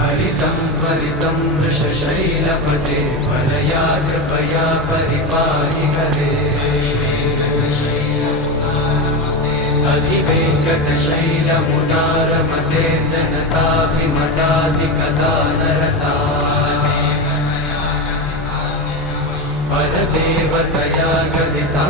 हरितं त्वरितं वृषशैलपते वरया कृपया परिपाहि हरे अधिवेङ्कटशैलमुदारमते जनताभिमताधिकदानरता परदेवतया गदिता